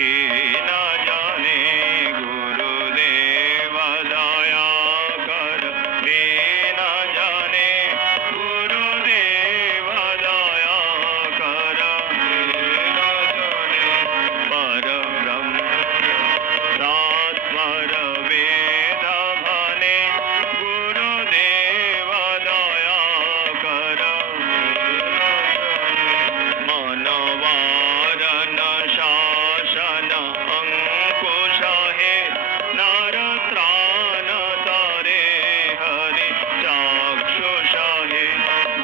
दीन जाने गुरुदेव दया कर दीन जाने गुरुदेव दया कर दीन जाने पर ब्रह्म तात्पर वेद भने गुरुदेव दया कर मनवारन शासन अंकुश हे नर त्राण तारे हरि चाक्षुष हे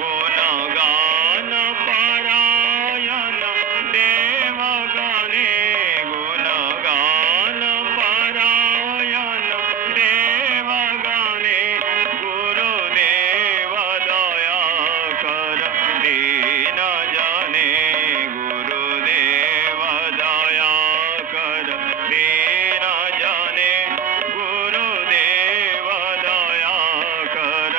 गुणगान परायण देव गणे गुणगान परायण देव गणे गुरुदेव दया कर दीन जाने गुरुदेव दया कर दीन जाने गुरुदेव दया कर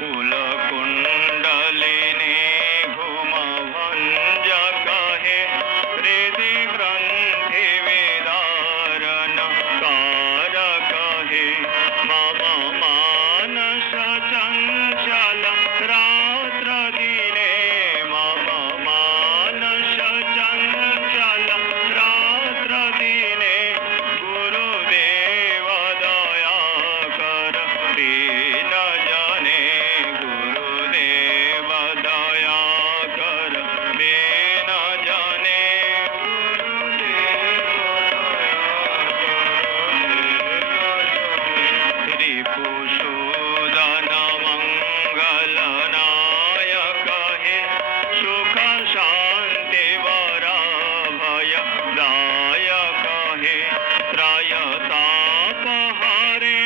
कुल कुंडलिनी घुम भंज कहे हृदि ग्रंथि विदारन कार कहे मम मानस चंचल रात्र दिने मम मानस चंचल रात्र दिने गुरुदेव दया कर दीन जाने गुरुदेव दया कर दीन जाने रिपुसूदन मंगल नायक हे सुख शांति वरा भय दायक हे त्रयताप हरे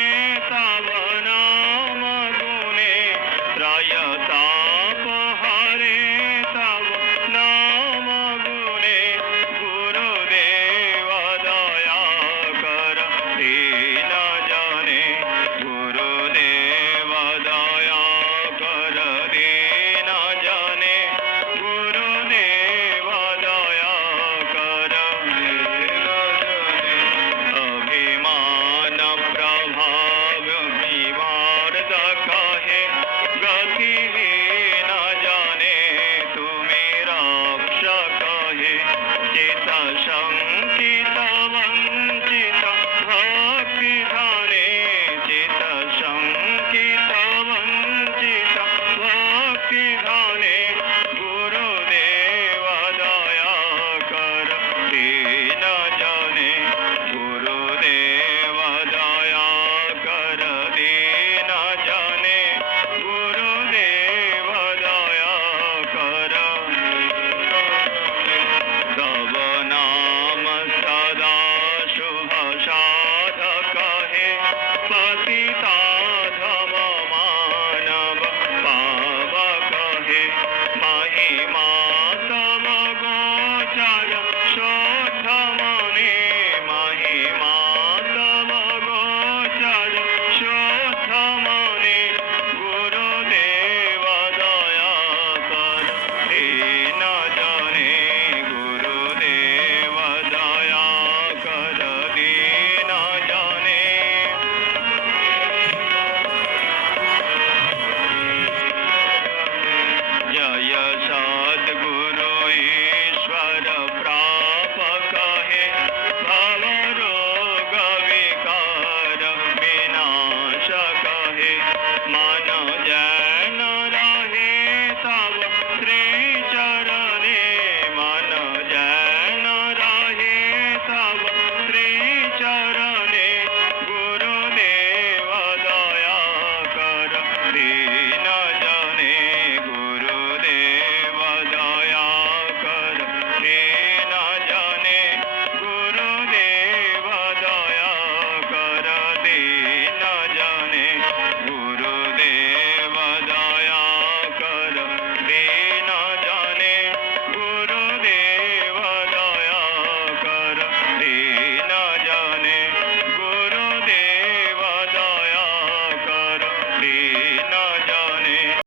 तव नाम गुणे त्रयताप हरे तव नाम गुणे गुरुदेव दया कर दीन जाने गुरुदेव दया कर दीन जाने गुरुदेव दया कर अभिमान प्रभाव विवाद कहे गतिहीन जाने तुम्हें रक्षक हे चित